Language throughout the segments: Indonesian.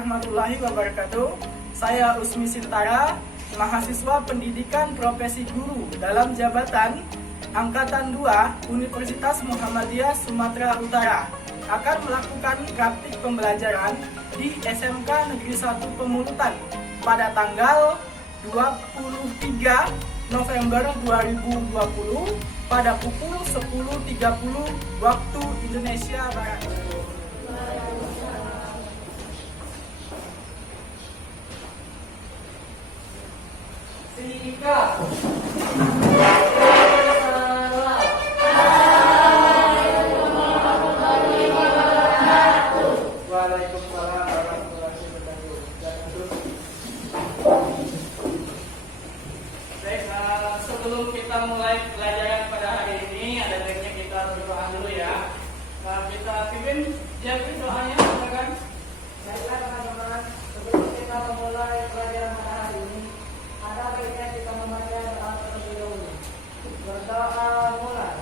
warahmatullahi wabarakatuh. Saya Usmi Sintara, mahasiswa pendidikan profesi guru dalam jabatan Angkatan 2 Universitas Muhammadiyah Sumatera Utara, akan melakukan praktik pembelajaran di SMK Negeri 1 Pemulutan pada tanggal 23 November 2020 pada pukul 10.30 waktu Indonesia Barat. Sikap. Waalaikumsalam warahmatullahi wabarakatuh. Baik, sebelum kita mulai pelajaran pada hari ini, ada baiknya kita berdoa dulu ya. Kita pimpin Jeffrey doanya, silakan. Baiklah teman-teman, sebelum kita memulai pelajaran pada hari ini, ada baiknya kita membaca doa terlebih dahulu. Berdoa mulai.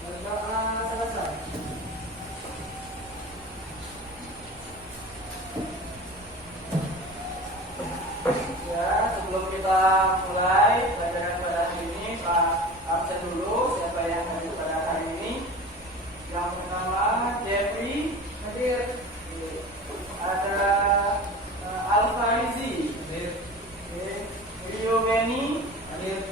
Berdoa selesai. Ya, sebelum kita mulai pelajaran pada hari ini, Pak absen dulu siapa yang hadir pada hari ini. Yang pertama Jeffrey hadir. Ada Alfarizi hadir. Rio Beni hadir.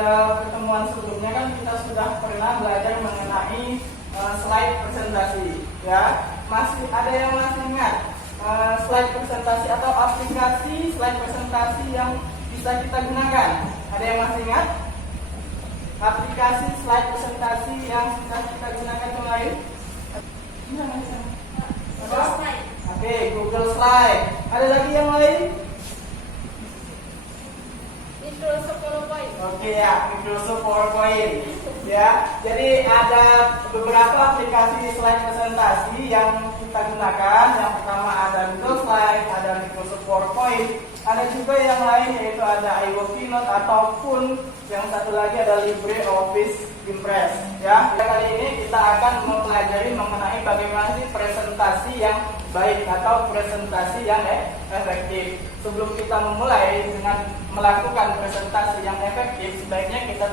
Pertemuan sebelumnya kan kita sudah pernah belajar mengenai slide presentasi, ya. Masih ada yang masih ingat slide presentasi atau aplikasi slide presentasi yang bisa kita gunakan? Ada yang masih ingat aplikasi slide presentasi yang sudah kita gunakan kemarin? Oke, Google Slide. Ada lagi yang lain? Microsoft PowerPoint. Oke ya, Microsoft PowerPoint. Ya, jadi ada beberapa aplikasi slide presentasi yang kita gunakan. Yang pertama ada Google Slide, ada Microsoft PowerPoint, ada juga yang lain yaitu ada iWork Keynote ataupun yang satu lagi ada LibreOffice Impress. Ya, kali ini kita akan mempelajari mengenai bagaimana sih presentasi yang baik atau presentasi yang efektif. Sebelum kita memulai dengan melakukan presentasi yang efektif, sebaiknya kita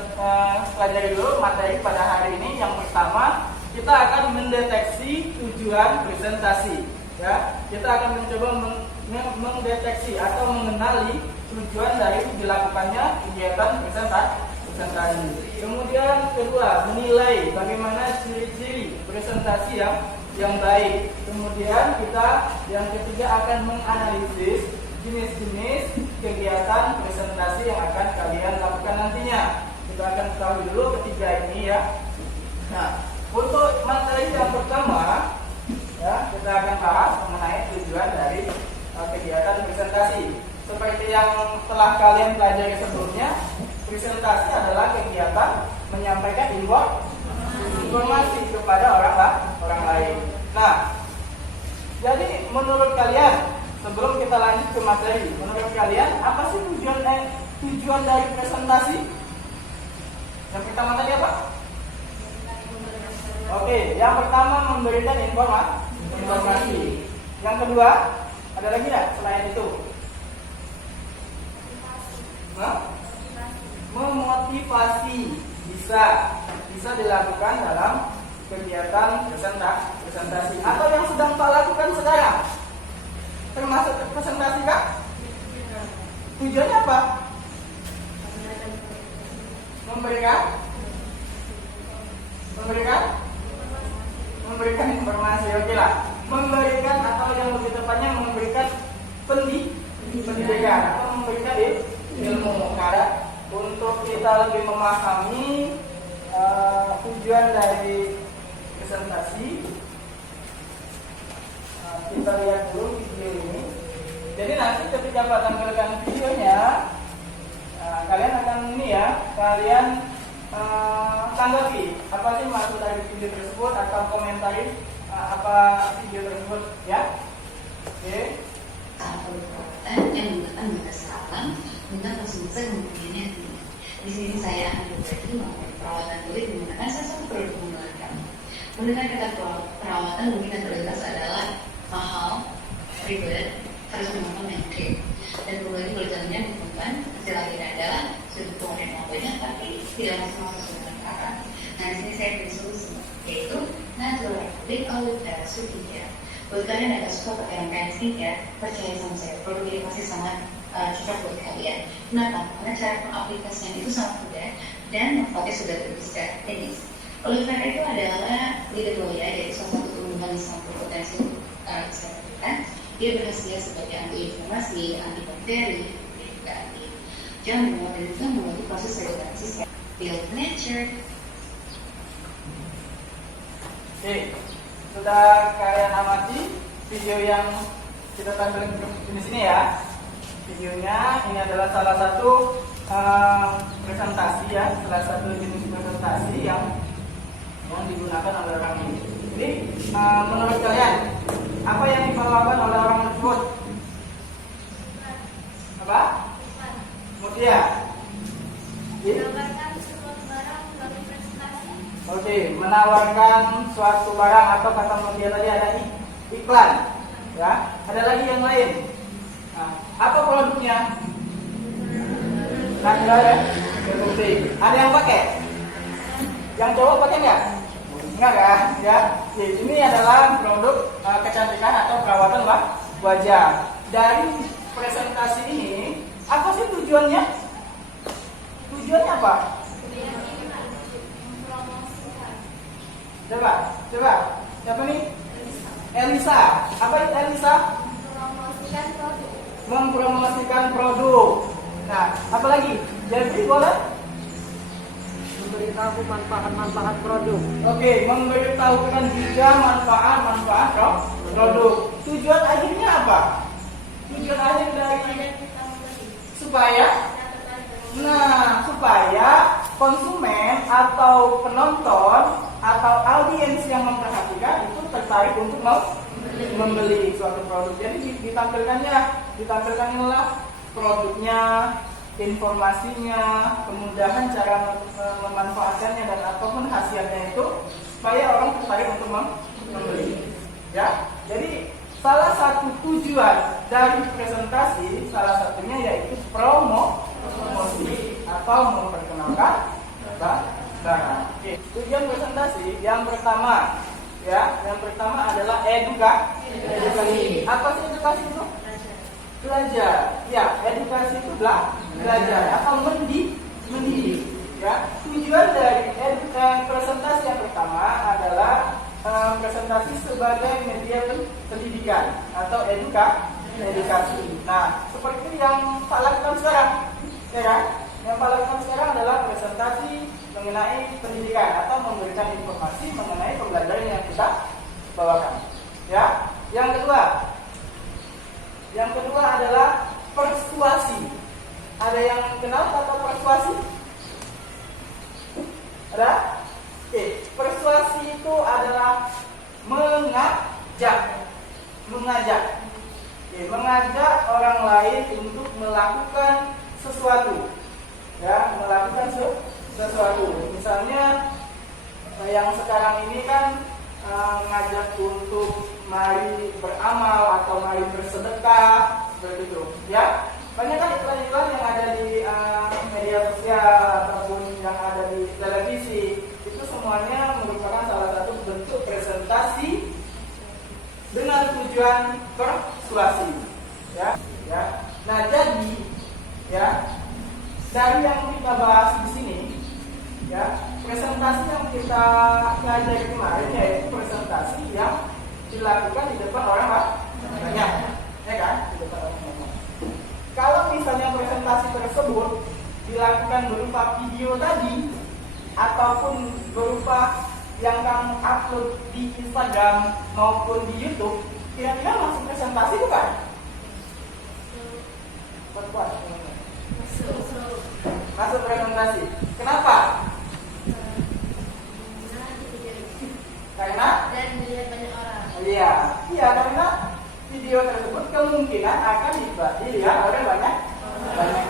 pelajari dulu materi pada hari ini. Yang pertama, kita akan mendeteksi tujuan presentasi. Ya, kita akan mencoba mendeteksi atau mengenali tujuan dari dilakukannya kegiatan presentasi. Kemudian kedua, menilai bagaimana ciri-ciri presentasi yang baik. Kemudian kita yang ketiga akan menganalisis jenis-jenis kegiatan presentasi yang akan kalian lakukan nantinya. Kita akan tahu dulu ketiga ini ya. Nah, untuk materi yang pertama ya, kita akan bahas mengenai tujuan dari kegiatan presentasi. Seperti yang telah kalian pelajari sebelumnya, presentasi adalah kegiatan menyampaikan informasi kepada orang lain. Nah, jadi menurut kalian, sebelum kita lanjut ke materi, menurut kalian apa sih tujuan dari presentasi? Yang pertama tadi apa? Oke, yang pertama memberikan informasi. Yang kedua, ada lagi nggak selain itu? Memotivasi bisa dilakukan dalam kegiatan presentasi atau yang sedang Pak lakukan sekarang. Termasuk presentasi Kak? Tujuannya apa? memberikan memberikan informasi. Oke lah, memberikan atau yang lebih tepatnya memberikan pendidikan atau memberikan ilmu. Karena untuk kita lebih memahami tujuan dari presentasi, kita lihat dulu video ini. Jadi nanti ketika Pak tampilkan videonya, kalian akan kalian tanggapi apa sih maksud dari video tersebut atau komentari apa video tersebut ya. Oke. Yang menggunakan bahasa Arab dengan konsumsi kemudiannya tinggi. Di sini saya akan berbagi mengenai perawatan kulit menggunakan salah satu produk unggulan kami. Menggunakan kata perawatan mungkin yang terlintas adalah mahal, ribet, harus menggunakan mainstream. Dan kembali berjalannya bukan hasil akhirnya adalah sudut pengeluaran waktunya tapi tidak maksimal sesuai dengan cara. Nah di sini saya beri solusi yaitu natural lip oil skincare. Buat kalian yang agak suka pakai rangkaian skincare, percaya sama saya, produk ini pasti sangat cocok buat kalian. Kenapa? Karena cara pengaplikasian itu sangat mudah dan manfaatnya sudah terbukti secara klinis. Aloe vera itu adalah lidah buaya, yaitu salah satu tumbuhan yang sangat berpotensi untuk kesehatan kita. Dia berhasil sebagai anti-inflamasi, antibakteri, dan juga anti jamur, dan juga membantu proses regulasi secara build nature. Oke, sudah kalian amati video yang kita tampilkan di sini ya. Videonya ini adalah salah satu presentasi ya, salah satu jenis presentasi yang digunakan oleh orang ini. Jadi menurut kalian apa yang dibawakan oleh orang tersebut? Apa? Mutia. Oke, menawarkan suatu barang atau kata Mutia tadi ada iklan, ya. Ada lagi yang lain. Nah, apa produknya? Nah, ya. Ada yang pakai? Yang cowok pakai nggak? Enggak kan? Ya. Ini adalah produk kecantikan atau perawatan wajah. Dari presentasi ini, apa sih tujuannya? Tujuannya apa? Coba. Siapa nih? Elisa. Apa itu Elisa? Mempromosikan produk. Nah, apa lagi? Jadi boleh? Memberitahu manfaat-manfaat produk. Oke, memberitahukan juga manfaat-manfaat produk. Tujuan akhirnya apa? Tujuan akhir dari supaya konsumen atau penonton atau audiens yang memperhatikan itu tertarik untuk membeli suatu produk. Jadi ditampilkannya produknya, informasinya, kemudahan cara memanfaatkannya dan apapun hasilnya itu supaya orang tertarik untuk membeli. Ya, jadi salah satu tujuan dari presentasi salah satunya yaitu promosi atau memperkenalkan barang. Oke, tujuan presentasi yang pertama adalah edukasi. Apa sih edukasi itu? Belajar. Ya, edukasi itu belajar atau mendidik. Ya, tujuan dari presentasi yang pertama adalah presentasi sebagai media pendidikan atau edukasi. Nah, seperti yang Pak lakukan sekarang, ya kan? Yang Pak lakukan sekarang adalah presentasi mengenai pendidikan atau memberikan informasi mengenai pembelajaran yang kita bawakan. Ya, yang kedua adalah persuasi. Ada yang kenal kata persuasi? Ada? Oke, persuasi itu adalah mengajak. Oke, mengajak orang lain untuk melakukan sesuatu. Ya, melakukan sesuatu. Misalnya yang sekarang ini kan ngajak untuk mari beramal atau mari bersedekah seperti itu. Ya, banyak kan iklan-iklan yang ada di media sosial ataupun yang ada di televisi. Itu semuanya merupakan salah satu bentuk presentasi dengan tujuan persuasi. Ya. Nah, jadi ya dari yang kita bahas di sini, ya presentasi yang kita pelajari kemarin yaitu presentasi yang dilakukan di depan orang banyak, ya kan? Di depan orang banyak. Kalau misalnya presentasi tersebut dilakukan berupa video tadi ataupun berupa yang kamu upload di Instagram maupun di YouTube, kira-kira masuk presentasi bukan? Kuat-kuat. Masuk presentasi. Kenapa? Karena Dan dilihat banyak orang. iya, karena video tersebut kemungkinan akan dilihat oleh banyak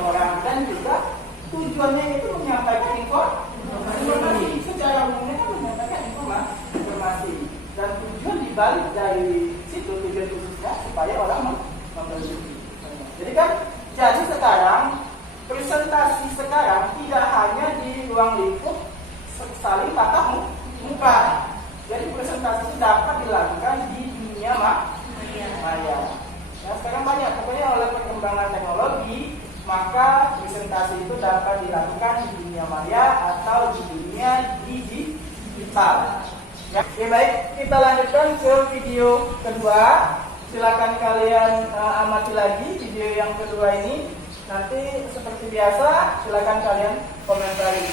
orang dan juga tujuannya itu menyampaikan informasi secara umumnya kan menyampaikan informasi dan tujuan dibalik dari situ tujuan khususnya supaya orang membeli. Jadi sekarang presentasi sekarang tidak hanya di ruang lingkup saling tatap muka. Jadi presentasi itu dapat dilakukan di dunia maya. Nah, sekarang banyak, pokoknya oleh perkembangan teknologi, maka presentasi itu dapat dilakukan di dunia maya atau di dunia digital. Ya, baik, kita lanjutkan ke video kedua. Silakan kalian amati lagi video yang kedua ini. Nanti seperti biasa, silakan kalian komentari.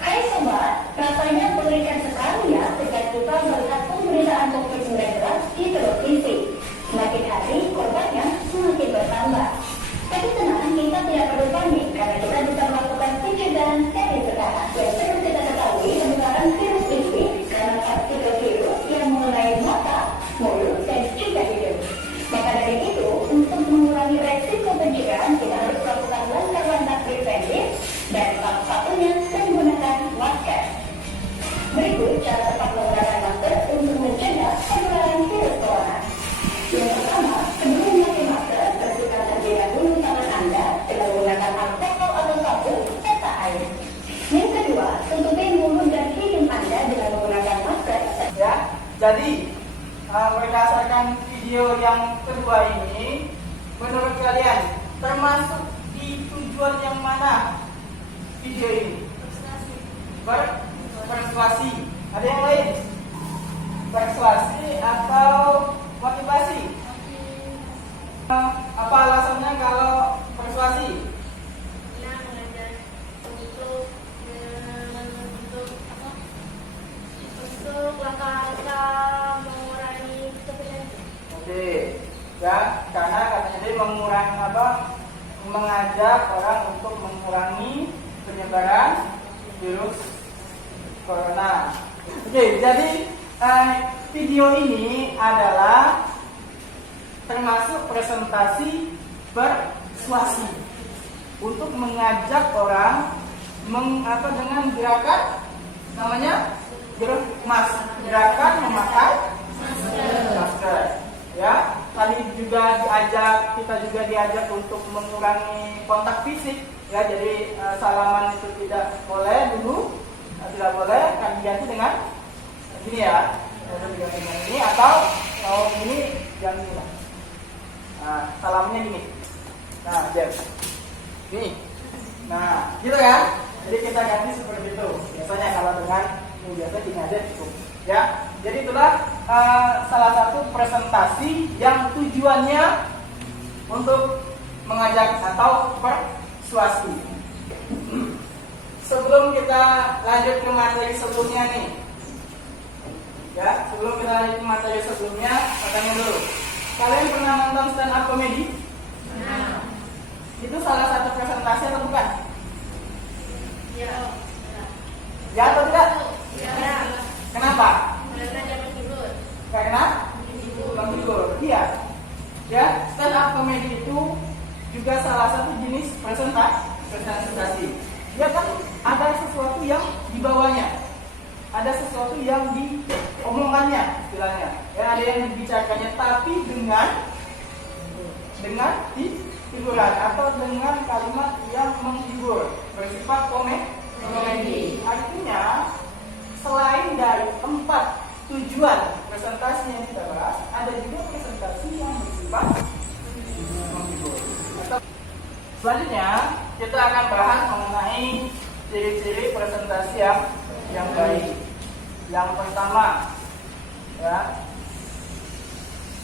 Hai sobat, rasanya mengerikan sekali ya ketika kita melihat pemberitaan COVID-19 di televisi. Semakin hari korbannya semakin bertambah. Tapi tenang, kita tidak perlu panik karena kita bisa melakukan pencegahan dari sekarang. Dan seperti kita ketahui, penularan virus ini karena partikel virus yang mengenai mata, mulut, dan juga hidung. Maka dari itu, untuk mengurangi resiko pencegahan, kita harus melakukan langkah-langkah preventif dan salah satunya menggunakan masker. Berikut cara tepat menggunakan masker untuk mencegah penularan virus corona. Yang pertama, sebelum memakai masker, bersihkan terlebih dahulu tangan Anda dengan menggunakan alkohol atau sabun serta air. Yang kedua, tutupi mulut dan hidung Anda dengan menggunakan masker. Ya, jadi berdasarkan video yang kedua ini, menurut kalian termasuk di tujuan yang mana video ini? Persuasi. Ada yang lain? Persuasi atau motivasi? Apa alasannya kalau persuasi? Nah, mengajak untuk langkah-langkah mengurangi kepentingan. Oke, ya karena katanya dia mengajak orang untuk mengurangi penyebaran virus corona. Oke, jadi video ini adalah termasuk presentasi persuasi untuk mengajak orang dengan gerakan namanya gerakan memakai masker. Ya, tadi kita juga diajak untuk mengurangi kontak fisik. Ya, jadi salaman itu tidak boleh dulu, tidak boleh, kan diganti dengan gini ya, diganti dengan ini atau kalau ini jangan gini lah. Nah, salamnya gini. Nah, gini. Nah, gitu kan? Jadi kita ganti seperti itu. Biasanya kalau dengan ini biasa gini aja cukup. Ya, jadi itulah salah satu presentasi yang tujuannya untuk mengajak atau persuasi. Sebelum kita lanjut ke materi sebelumnya nih, ya, sebelum kita lanjut ke materi sebelumnya, tanya dulu. Kalian pernah nonton stand up comedy? Nah, Itu salah satu presentasi atau bukan? ya, Ya atau tidak? ya. Kenapa? Mereka jangan tidur. Karena menghibur. Iya. Ya, stand up comedy itu juga salah satu jenis presentasi. Ya kan ada sesuatu yang dibawanya. Ada sesuatu yang diomongannya istilahnya. Ya, ada yang dibicarakannya tapi dengan hiburan atau dengan kalimat yang menghibur, bersifat komedi. Artinya selain dari tempat tujuan presentasi yang kita bahas, ada juga presentasi yang bersifat menghibur. Selanjutnya kita akan bahas mengenai ciri-ciri presentasi yang baik. Yang pertama, ya,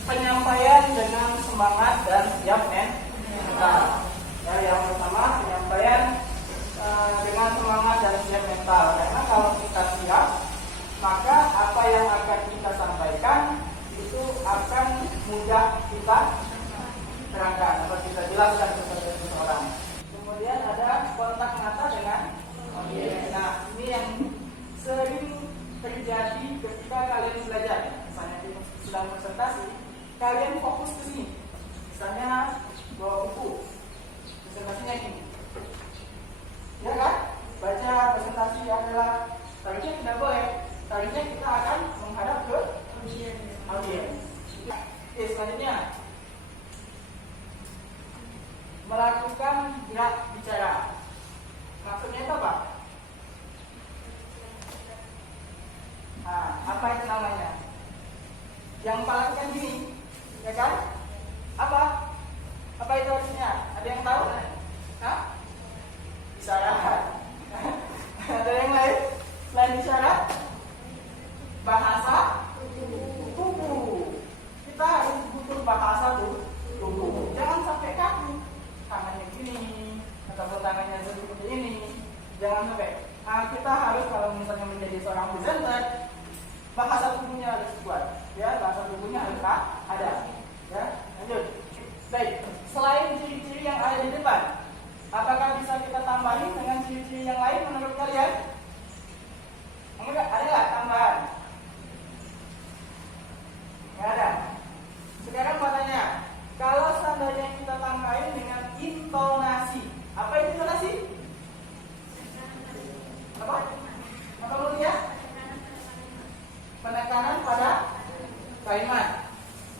penyampaian dengan semangat dan siap mental. Ya, yang pertama penyampaian dengan semangat dan siap mental. Karena kalau kita siap, maka apa yang akan kita sampaikan itu akan mudah kita terangkan atau kita jelaskan kepada seseorang. Kemudian ada kontak mata dengan audiens. Nah, ini yang sering terjadi ketika kalian belajar. Misalnya di sedang presentasi, kalian fokus ke sini. Misalnya bawa buku, presentasinya gini, ya kan? Baca presentasi adalah targetnya tidak boleh. Targetnya kita akan menghadap ke audiens. Oke, selanjutnya melakukan gerak bicara. Maksudnya itu apa? Nah, apa itu namanya? Yang paling kan gini, ya kan? Apa? Apa itu artinya? Ada yang tahu? Hah? Isyarat. Ada yang lain? Selain isyarat? Bahasa tubuh. Kita harus butuh bahasa tubuh. Jangan sampai kaku. Tangannya gini, ataupun tangannya seperti ini. Jangan sampai. Nah, kita harus kalau misalnya menjadi seorang presenter, bahasa tubuhnya harus kuat. Ya, bahasa tubuhnya harus ada. Ya, lanjut. Baik, selain ciri-ciri yang ada di depan, apakah bisa kita tambahin dengan ciri-ciri yang lain menurut kalian? Enggak, ada nggak tambahan? Nggak ada. Sekarang mau tanya, kalau seandainya kita tambahin dengan intonasi, apa itu intonasi? Apa? Apa menurut ya? Penekanan pada kalimat.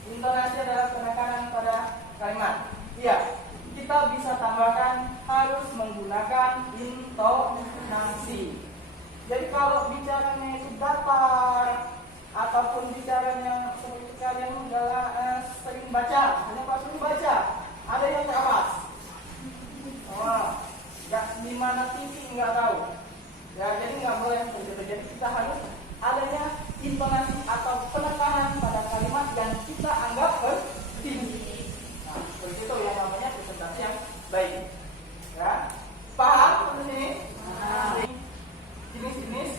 Intonasi adalah penekanan pada kalimat. Iya, kita bisa tambahkan harus menggunakan intonasi. Jadi kalau bicaranya itu datar ataupun bicaranya seperti kalian sering baca, hanya pas sering baca, ada yang teras. Nggak di mana tinggi nggak tahu. Ya, jadi nggak boleh begitu. Jadi kita harus adanya intonasi atau penekanan pada kalimat yang kita anggap tinggi. Nah, begitu yang namanya presentasi yang baik. Ya, paham sampai sini? Jenis-jenis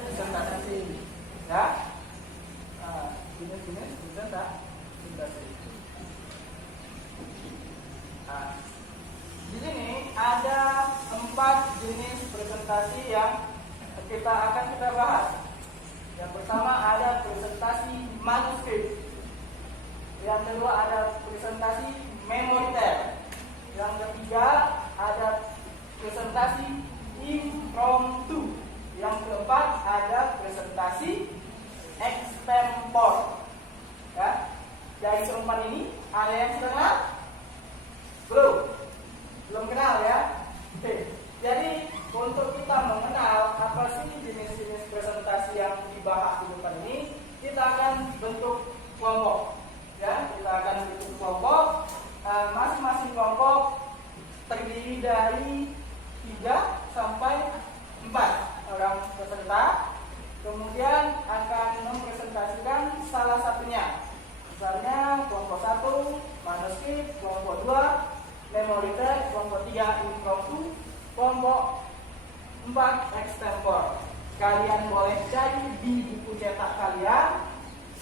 presentasi. Ya, jenis-jenis presentasi. Nah, di sini ada 4 jenis presentasi yang kita bahas. Yang pertama ada presentasi manuskrip. Yang kedua ada presentasi memoriter. Yang ketiga ada presentasi impromptu. Yang keempat ada presentasi extempor. Ya, dari keempat ini ada yang sudah kenal? Belum kenal ya. Oke. Jadi untuk kita mengenal apa sih jenis-jenis presentasi yang dibahas di depan ini, kita akan bentuk kelompok. Ya, kita akan bentuk kelompok. Masing-masing kelompok terdiri dari 3 sampai 4 orang peserta. Kemudian akan mempresentasikan salah satunya. Misalnya kelompok 1 manuskrip, kelompok 2 memoriter, kelompok 3 impromptu, kelompok 4 extempor. Kalian boleh cari di buku cetak kalian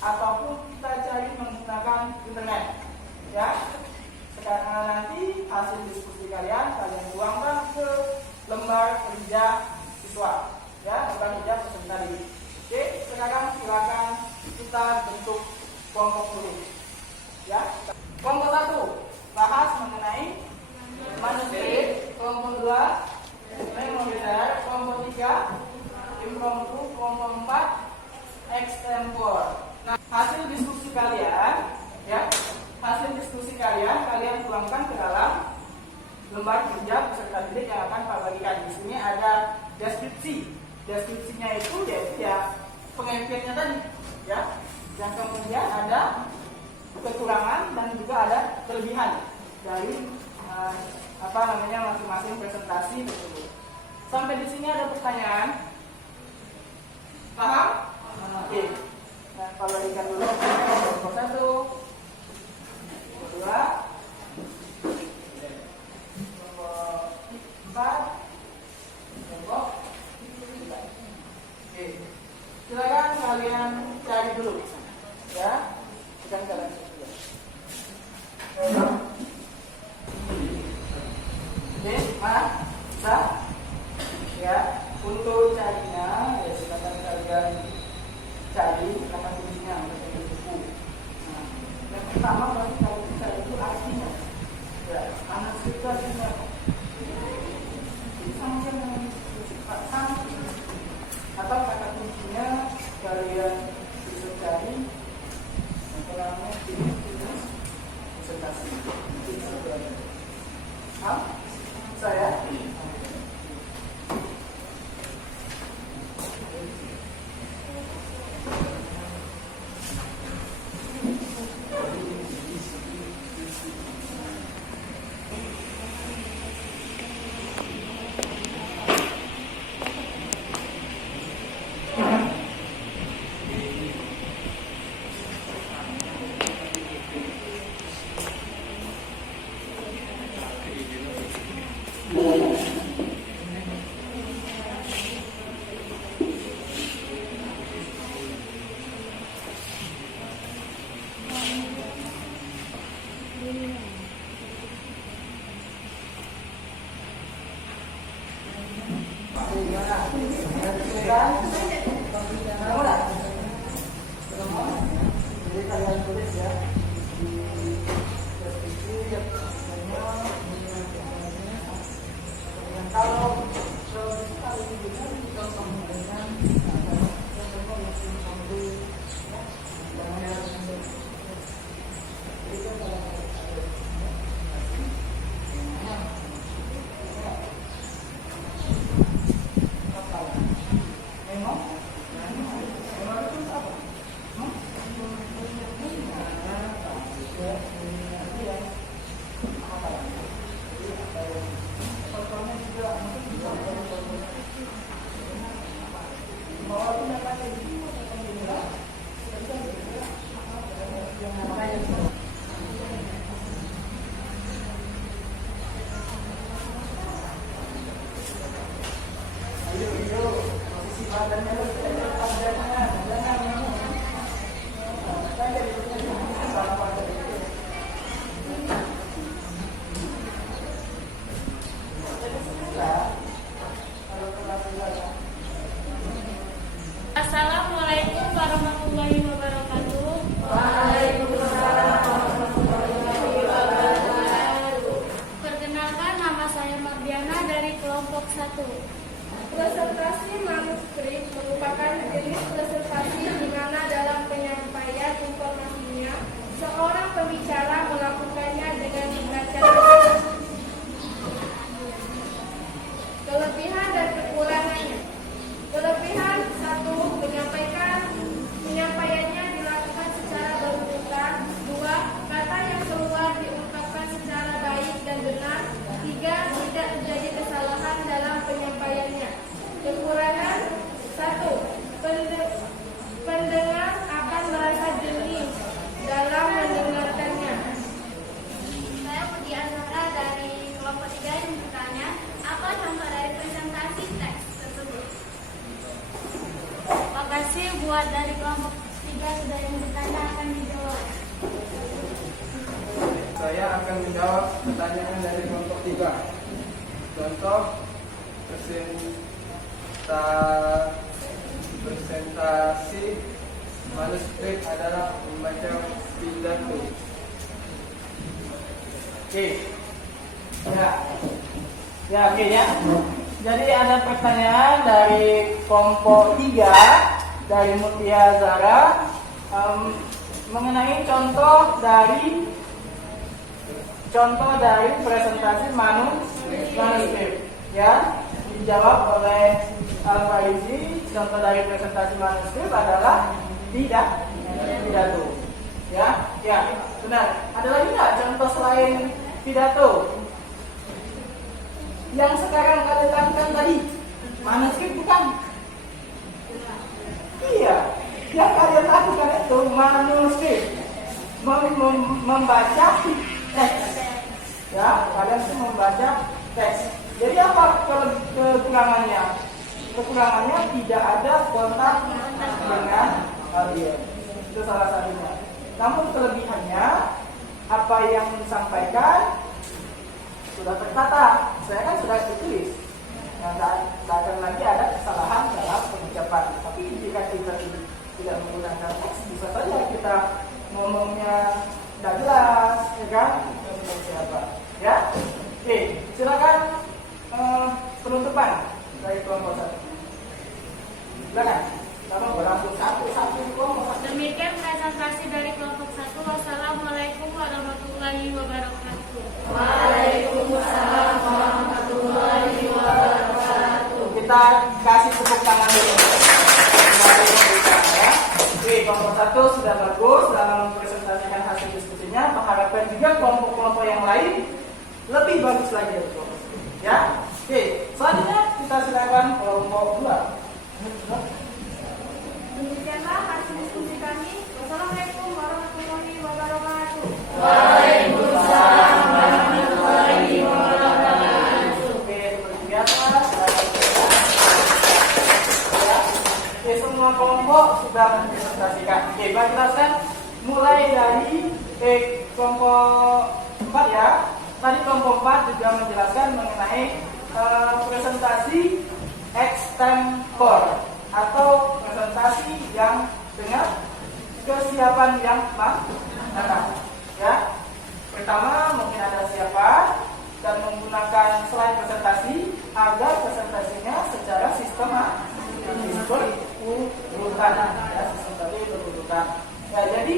ataupun kita cari menggunakan internet. Ya. Sekarang nanti hasil diskusi kalian tuangkan ke lembar kerja siswa. Ya, lembar kerja peserta didik. Oke, sekarang silakan kita bentuk kelompok dulu. Ya. Kelompok 1 bahas mengenai manuskrip, kelompok 2 memoriter, kelompok 3 impromptu, kelompok 4 extempor. Nah, hasil diskusi kalian, ya, kalian tuangkan ke dalam lembar kerja peserta didik yang akan Pak bagikan. Di sini ada deskripsi. Deskripsinya itu yaitu ya pengertiannya tadi. ya. Yang kemudian ada kekurangan dan juga ada kelebihan dari masing-masing presentasi tersebut. Sampai di sini ada pertanyaan? Paham? Oke. Nah, kalau ikan dulu, nomor 1, nomor 2, nomor 4, nomor 5. Oke. Silakan kalian cari dulu, ya. Kita jalan dulu. Oke, bisa? Ya, untuk carinya, ya silakan kalian cari kata kuncinya di buku. Nah, yang pertama pasti kalian cari itu artinya. Ya, manuskrip itu artinya. Sama atau kata kuncinya kalian bisa cari namanya jenis presentasi. Saya Assalamualaikum warahmatullahi wabarakatuh. Perkenalkan, nama saya Mardiana dari kelompok 1. Presentasi manuskrip merupakan jenis presentasi di mana dalam penyampaian informasinya seorang pembicara melakukannya dengan membaca. Kelebihan dan kekurangannya. Kelebihan 1, penyampaiannya dilakukan secara berurutan. 2, kata yang keluar diungkapkan secara baik dan benar. 3, tidak terjadi kesalahan dalam penyampaiannya. Kekurangan 1, pendengar akan merasa jeli dalam mendengarkannya. Saya Putri Azhara dari kelompok 3 yang bertanya, apa contoh dari presentasi teks tersebut? Makasih buat dari kelompok 3 sudah yang bertanya akan dijawab. Saya akan menjawab pertanyaan dari kelompok 3. Contoh presentasi manuskrip adalah membaca pidato. Oke. Oke ya. Jadi ada pertanyaan dari kelompok 3 dari Mutia Zara mengenai contoh dari presentasi manuskrip. Ya, dijawab oleh Al-Faizi. Contoh dari presentasi manuskrip adalah pidato. Ya, benar. Ada lagi nggak contoh selain pidato? Yang sekarang kalian lakukan tadi, manuskrip bukan? Iya, yang kalian lakukan itu manuskrip, membaca teks. Ya, kalian itu membaca teks. Jadi apa kekurangannya? Kekurangannya tidak ada kontak dengan kalian. Itu salah satunya. Namun kelebihannya, apa yang disampaikan sudah tertata. Saya kan sudah ditulis. Tidak akan lagi ada kesalahan dalam pengucapan. Tapi jika kita tidak menggunakan teks, bisa saja kita ngomongnya tidak jelas, ya kan? Siapa? Ya, oke. Silakan penutupan dari kelompok 1. Silakan. Sama berambut satu kelompok 1. Demikian presentasi dari kelompok 1. Wassalamualaikum warahmatullahi wabarakatuh. Waalaikumsalam warahmatullahi wabarakatuh. Kita kasih tepuk tangan dulu. Ya. Oke, kelompok 1 sudah bagus dalam mempresentasikan hasil diskusinya. Mengharapkan juga kelompok-kelompok yang lain lebih bagus lagi dari kelompok 1. Ya. Oke, selanjutnya kita silakan kelompok 2. Demikianlah hasil diskusi kami. Wassalamualaikum warahmatullahi wabarakatuh. Waalaikumsalam warahmatullahi wabarakatuh. Oke, seperti biasa. Oke, semua kelompok sudah mempresentasikan. Oke, baik jelaskan mulai dari kelompok 4 ya. Tadi kelompok 4 juga menjelaskan mengenai presentasi extempore atau presentasi yang dengan kesiapan yang matang. Ya, pertama mungkin ada siapa dan menggunakan slide presentasi agar presentasinya secara sistematis berurutan. Ya, sistematis berurutan. Ya, jadi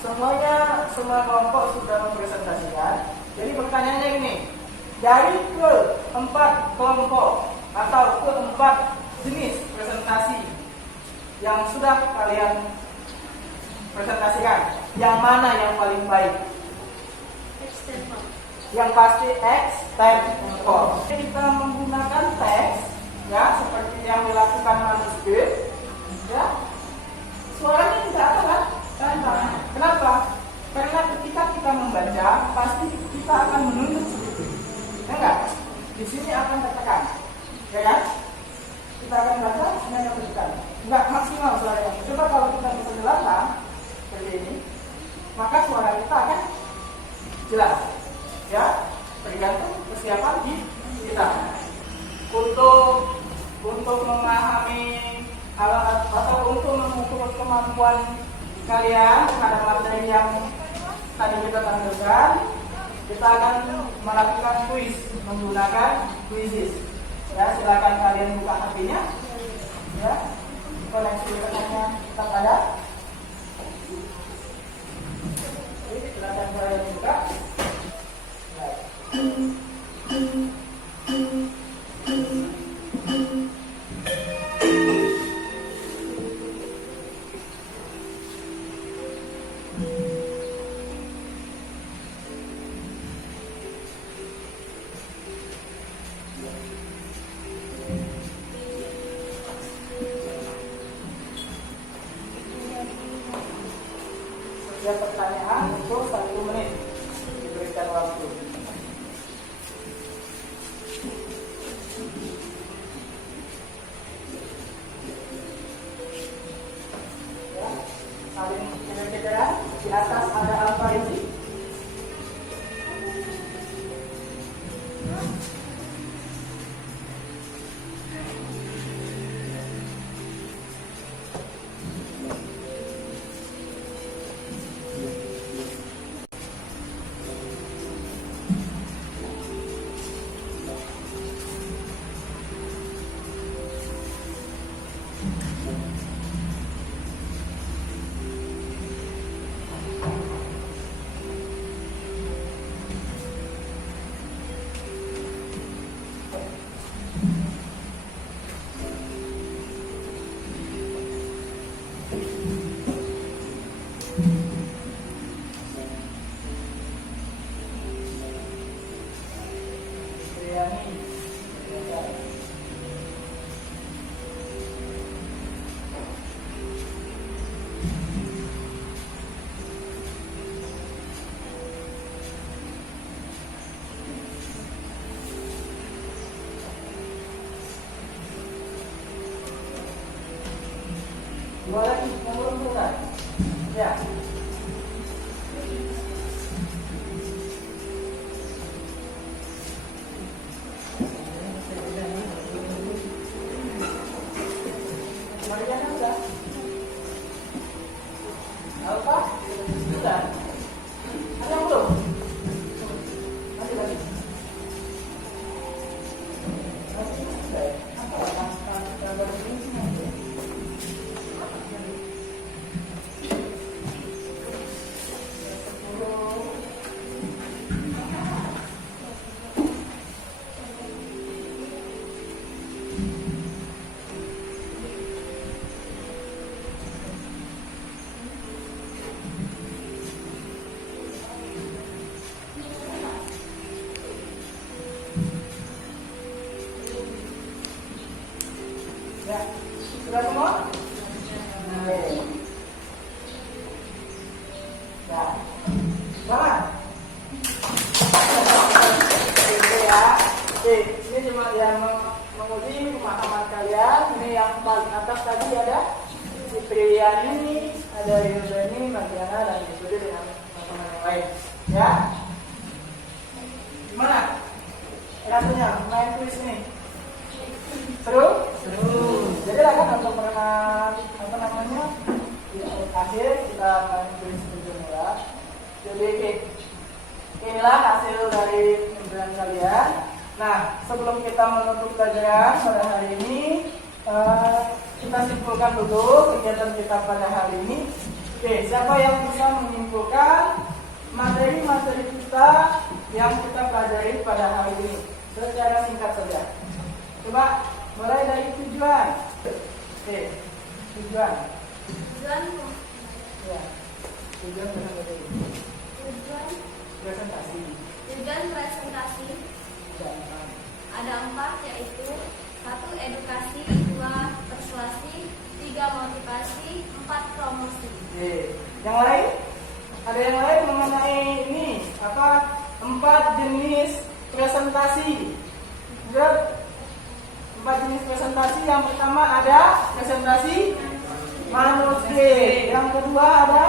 semua kelompok sudah mempresentasikan. Jadi pertanyaannya ini, dari keempat kelompok atau keempat jenis presentasi yang sudah kalian presentasikan, yang mana yang paling baik? Yang pasti extempore. Kita menggunakan teks, ya, seperti yang dilakukan manuskrip, ya, suaranya tidak ada kan? Kenapa? Karena ketika kita membaca, pasti kita akan menuntut sedikit, ya enggak? Di sini akan tertekan, ya kan? Kita akan baca, ini akan tertekan. Enggak maksimal suaranya. Coba kalau kita bisa jelaskan seperti ini, maka suara kita akan jelas. Ya, tergantung kesiapan kita untuk memahami atau untuk mengukur kemampuan kalian terhadap materi yang tadi kita tampilkan. Kita akan melakukan kuis menggunakan quizzes. Ya, silakan kalian buka HP-nya. Ya, koneksi internetnya tetap ada. Oke, silakan kalian buka. Setiap pertanyaan untuk 1 menit diberikan waktu. Ya, saling kejar-kejaran. Di atas ada Al-Farizi. Coba lagi, yang belum selesai. Ya. Mariana udah? Alfa? Sudah? Ada yang belum? Masih lagi? Masih sudah ya? Apa baru ini semua? Ya, sudah semua? Oke. Ya, selamat. Oke ya. Oke, ini cuma yang menguji pemahaman kalian. Ini yang paling atas tadi ada Cipriani, ada Yudhani, Mariana, dan Yudhani dengan teman-teman yang lain. Ya. Gimana? Rasanya main kuis ini? Seru? Seru. Jadi kan untuk mengenal apa namanya di akhir kita main kuis berjumlah. Jadi inilah hasil dari pembelajaran kalian. Nah, sebelum kita menutup pelajaran pada hari ini, kita simpulkan dulu kegiatan kita pada hari ini. Oke, siapa yang bisa menyimpulkan materi-materi kita yang kita pelajari pada hari ini secara singkat saja? Coba mulai dari tujuan. Oke, tujuan. Tujuan Ya, tujuan presentasi. tujuan Presentasi. tujuan presentasi Ya. ada 4, yaitu 1. Edukasi, 2. Persuasi, 3. Motivasi, 4. Promosi. Oke, yang lain? Ada yang lain mengenai ini apa? 4 jenis presentasi. Udah? 4 jenis presentasi. Yang pertama ada presentasi manuskrip. Yang kedua ada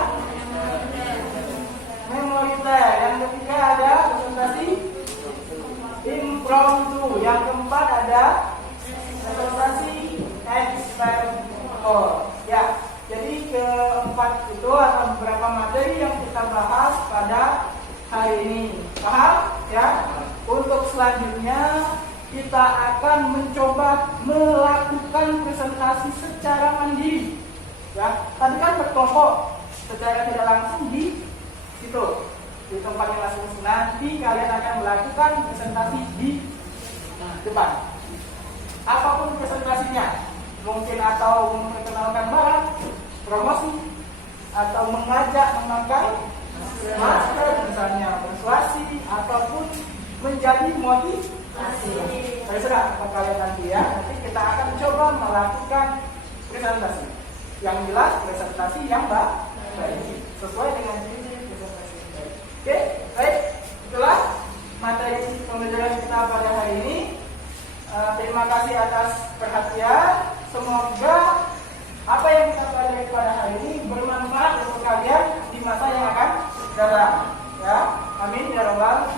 memoriter. Yang ketiga ada presentasi impromptu. Yang keempat ada presentasi eksperimental. Ya, jadi keempat itu ada beberapa materi yang kita bahas pada hari ini. Paham? Ya. Untuk selanjutnya kita akan mencoba melakukan presentasi secara mandiri. Ya, tadi kan berkelompok secara tidak langsung di situ, di tempatnya masing-masing. Nanti kalian akan melakukan presentasi di depan. Apapun presentasinya, mungkin atau memperkenalkan barang, promosi, atau mengajak memakai masker, misalnya persuasi, ataupun menjadi motivasi. Terserah apa kalian nanti ya. Nanti kita akan coba melakukan presentasi. Yang jelas presentasi yang baik sesuai dengan ciri presentasi yang baik. Oke, baik. Itulah materi pembelajaran kita pada hari ini. Terima kasih atas perhatian. Semoga apa yang kita pelajari pada hari ini bermanfaat untuk kalian di masa yang akan datang. Ya, amin ya rabbal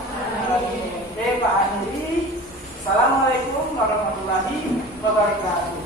alamin. Oke, Pak Andi. Assalamualaikum warahmatullahi wabarakatuh.